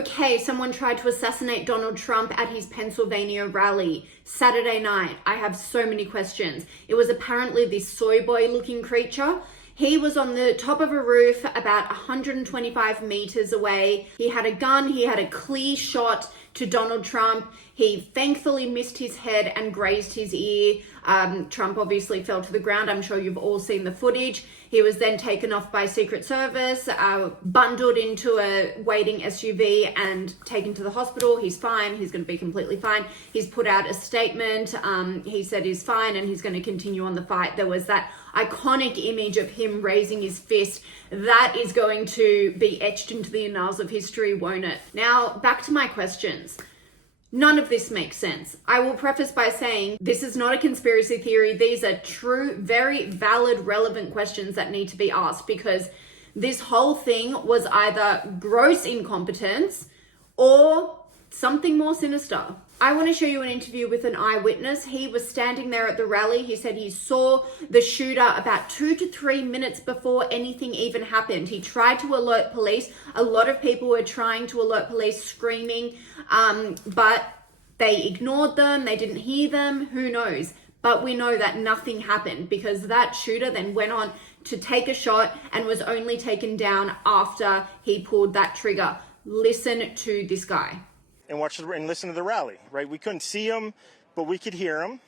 Okay, someone tried to assassinate Donald Trump at his Pennsylvania rally Saturday night. I have so many questions. It was apparently this soy boy looking creature. He was on the top of a roof about 125 meters away. He had a gun. He had a clear shot to Donald Trump. He thankfully missed his head and grazed his ear. Trump obviously fell to the ground. I'm sure you've all seen the footage. He was then taken off by Secret Service, bundled into a waiting SUV and taken to the hospital. He's fine. He's going to be completely fine. He's put out a statement. He said he's fine and he's going to continue on the fight. There was that iconic image of him raising his fist. That is going to be etched into the annals of history, won't it? Now, back to my questions. None of this makes sense. I will preface by saying this is not a conspiracy theory. These are true, very valid, relevant questions that need to be asked, because this whole thing was either gross incompetence or something more sinister. I want to show you an interview with an eyewitness. He was standing there at the rally. He said he saw the shooter about 2 to 3 minutes before anything even happened. He tried to alert police. A lot of people were trying to alert police, screaming, but they ignored them. They didn't hear them. Who knows? But we know that nothing happened, because that shooter then went on to take a shot and was only taken down after he pulled that trigger. Listen to this guy. And watch and listen to the rally, right? We couldn't see him, but we could hear him.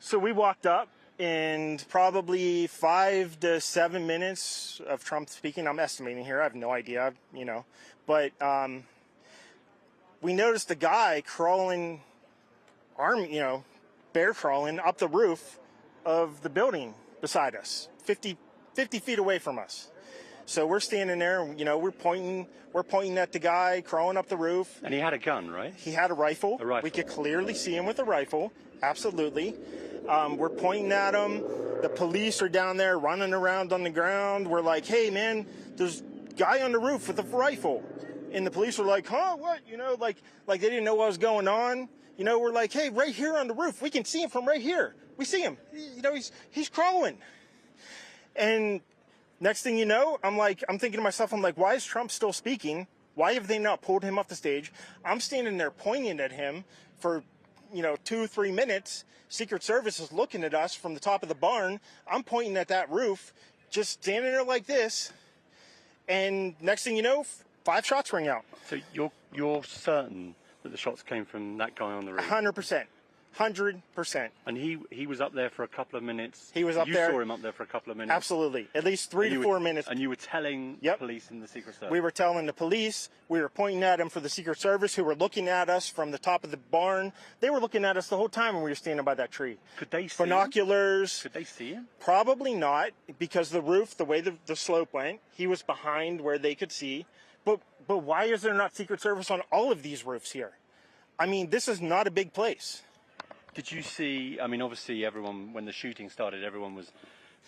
So we walked up, and probably 5 to 7 minutes of Trump speaking. I'm estimating here. I have no idea, But we noticed a guy crawling, bear crawling up the roof of the building beside us, 50 feet away from us. So we're standing there, we're pointing at the guy crawling up the roof. And he had a gun, right? He had a rifle. A rifle. We could clearly see him with a rifle. Absolutely. We're pointing at him. The police are down there running around on the ground. We're like, hey, man, there's a guy on the roof with a rifle. And the police were like, huh, what? Like they didn't know what was going on. We're like, hey, right here on the roof. We can see him from right here. We see him. He's crawling. And next thing you know, I'm thinking to myself, why is Trump still speaking? Why have they not pulled him off the stage? I'm standing there pointing at him for, 2-3 minutes. Secret Service is looking at us from the top of the barn. I'm pointing at that roof, just standing there like this. And next thing you know, 5 shots ring out. So you're certain that the shots came from that guy on the roof? 100%. 100%. And he was up there for a couple of minutes. He was up there. You saw him up there for a couple of minutes. Absolutely. At least 3 to 4 minutes. And you were telling police and the Secret Service. We were telling the police. We were pointing at him for the Secret Service, who were looking at us from the top of the barn. They were looking at us the whole time when we were standing by that tree. Could they see binoculars? Could they see him? Probably not, because the roof, the way the slope went, he was behind where they could see. But why is there not Secret Service on all of these roofs here? This is not a big place. Did you see, obviously everyone, when the shooting started, everyone was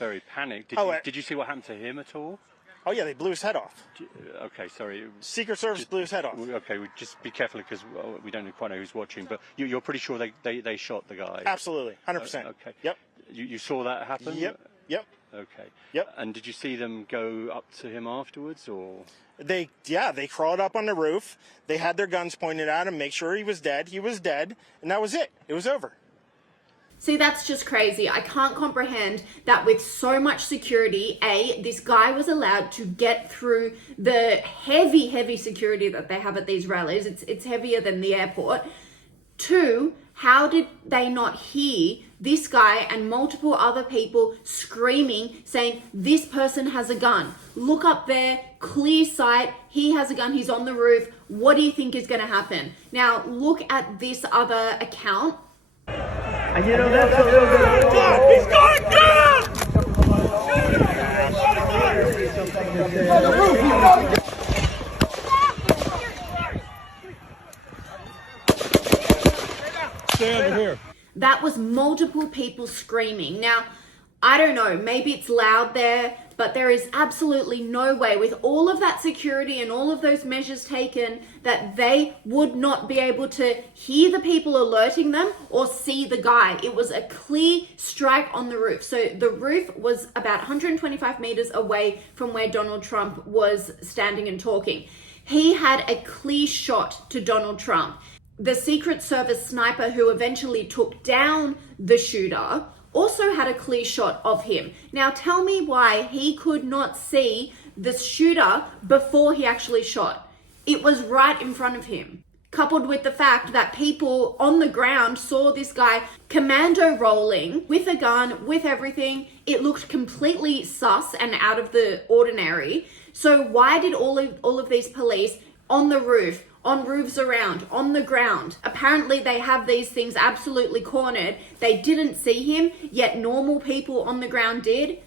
very panicked. Did you see what happened to him at all? Oh, yeah, they blew his head off. Okay, sorry. Secret Service blew his head off. Okay, just be careful, because we don't quite know who's watching, but you're pretty sure they shot the guy? Absolutely, 100%. Okay. Yep. You saw that happen? Yep. Okay. Yep. And did you see them go up to him afterwards, or? They crawled up on the roof. They had their guns pointed at him, make sure he was dead. He was dead, and that was it. It was over. See, that's just crazy. I can't comprehend that with so much security, this guy was allowed to get through the heavy security that they have at these rallies. It's heavier than the airport. 2, how did they not hear this guy and multiple other people screaming, saying, this person has a gun. Look up there, clear sight, he has a gun, he's on the roof. What do you think is going to happen? Now, look at this other account. And that's a little bit of he's going down! Stay under here. That was multiple people screaming. Now, I don't know, maybe it's loud there, but there is absolutely no way, with all of that security and all of those measures taken, that they would not be able to hear the people alerting them or see the guy. It was a clear strike on the roof. So the roof was about 125 meters away from where Donald Trump was standing and talking. He had a clear shot to Donald Trump. The Secret Service sniper who eventually took down the shooter also had a clear shot of him. Now tell me why he could not see the shooter before he actually shot. It was right in front of him. Coupled with the fact that people on the ground saw this guy commando rolling with a gun, with everything. It looked completely sus and out of the ordinary. So why did all of these police on the roof, on roofs around, on the ground, apparently they have these things absolutely cornered. They didn't see him, yet normal people on the ground did.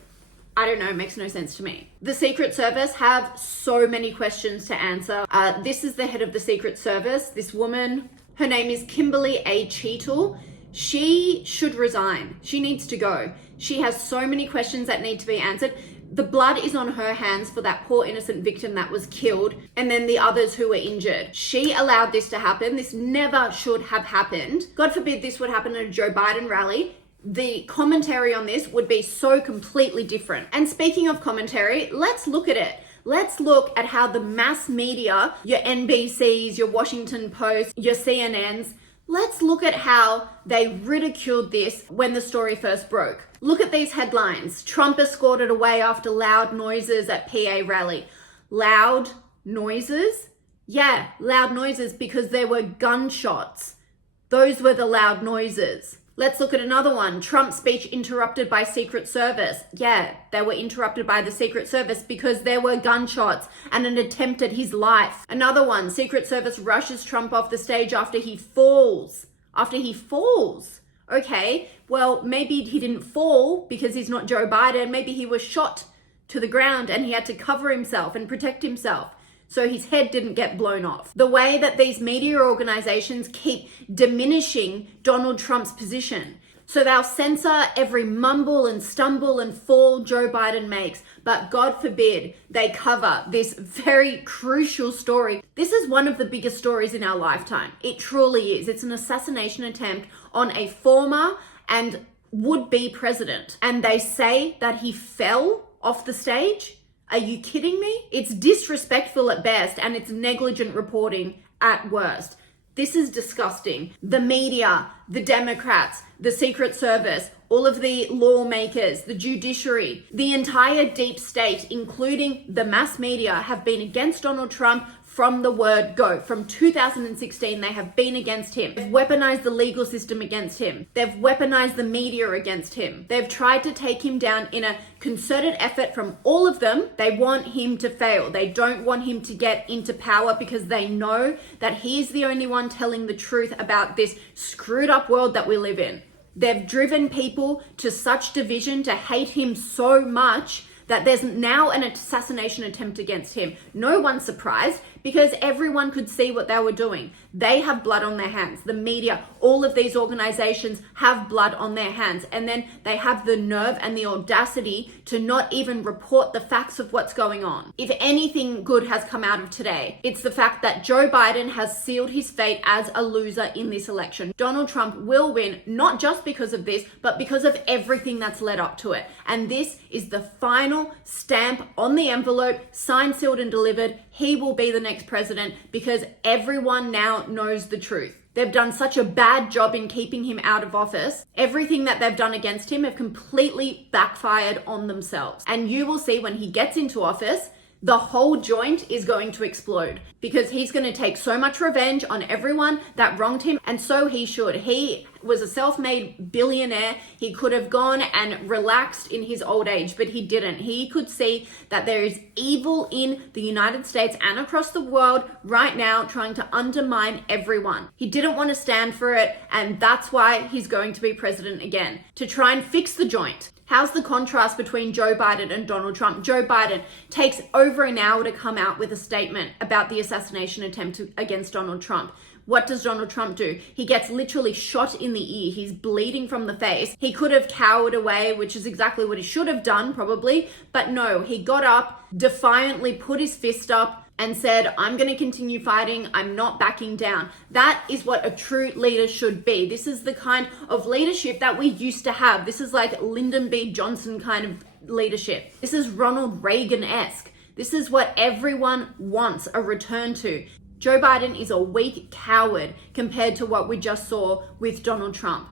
I don't know, it makes no sense to me. The Secret Service have so many questions to answer. This is the head of the Secret Service, this woman. Her name is Kimberly A. Cheetle. She should resign. She needs to go. She has so many questions that need to be answered. The blood is on her hands for that poor innocent victim that was killed and then the others who were injured. She allowed this to happen. This never should have happened. God forbid this would happen at a Joe Biden rally. The commentary on this would be so completely different. And speaking of commentary, let's look at it. Let's look at how the mass media, your NBCs, your Washington Post, your CNNs, let's look at how they ridiculed this when the story first broke. Look at these headlines. Trump escorted away after loud noises at PA rally. Loud noises? Yeah, loud noises because there were gunshots. Those were the loud noises. Let's look at another one. Trump speech interrupted by Secret Service. Yeah, they were interrupted by the Secret Service because there were gunshots and an attempt at his life. Another one. Secret Service rushes Trump off the stage after he falls. After he falls. Okay, well, maybe he didn't fall because he's not Joe Biden. Maybe he was shot to the ground and he had to cover himself and protect himself, so his head didn't get blown off. The way that these media organizations keep diminishing Donald Trump's position. So they'll censor every mumble and stumble and fall Joe Biden makes, but God forbid they cover this very crucial story. This is one of the biggest stories in our lifetime. It truly is. It's an assassination attempt on a former and would-be president. And they say that he fell off the stage? Are you kidding me? It's disrespectful at best and it's negligent reporting at worst. This is disgusting. The media, the Democrats, the Secret Service, all of the lawmakers, the judiciary, the entire deep state, including the mass media, have been against Donald Trump from the word go. From 2016, they have been against him. They've weaponized the legal system against him. They've weaponized the media against him. They've tried to take him down in a concerted effort from all of them. They want him to fail. They don't want him to get into power because they know that he's the only one telling the truth about this screwed up world that we live in. They've driven people to such division, to hate him so much, that there's now an assassination attempt against him. No one's surprised because everyone could see what they were doing. They have blood on their hands. The media, all of these organizations have blood on their hands. And then they have the nerve and the audacity to not even report the facts of what's going on. If anything good has come out of today, it's the fact that Joe Biden has sealed his fate as a loser in this election. Donald Trump will win, not just because of this, but because of everything that's led up to it. And this is the final stamp on the envelope, signed, sealed, and delivered. He will be the next president because everyone now knows the truth. They've done such a bad job in keeping him out of office. Everything that they've done against him have completely backfired on themselves. And you will see when he gets into office, the whole joint is going to explode because he's going to take so much revenge on everyone that wronged him. And so he should. He was a self-made billionaire. He could have gone and relaxed in his old age, but he didn't. He could see that there is evil in the United States and across the world right now trying to undermine everyone. He didn't want to stand for it, and that's why he's going to be president again, to try and fix the joint. How's the contrast between Joe Biden and Donald Trump? Joe Biden takes over an hour to come out with a statement about the assassination attempt against Donald Trump. What does Donald Trump do? He gets literally shot in the ear. He's bleeding from the face. He could have cowered away, which is exactly what he should have done, probably. But no, he got up, defiantly put his fist up, and said, I'm going to continue fighting. I'm not backing down. That is what a true leader should be. This is the kind of leadership that we used to have. This is like Lyndon B. Johnson kind of leadership. This is Ronald Reagan-esque. This is what everyone wants a return to. Joe Biden is a weak coward compared to what we just saw with Donald Trump.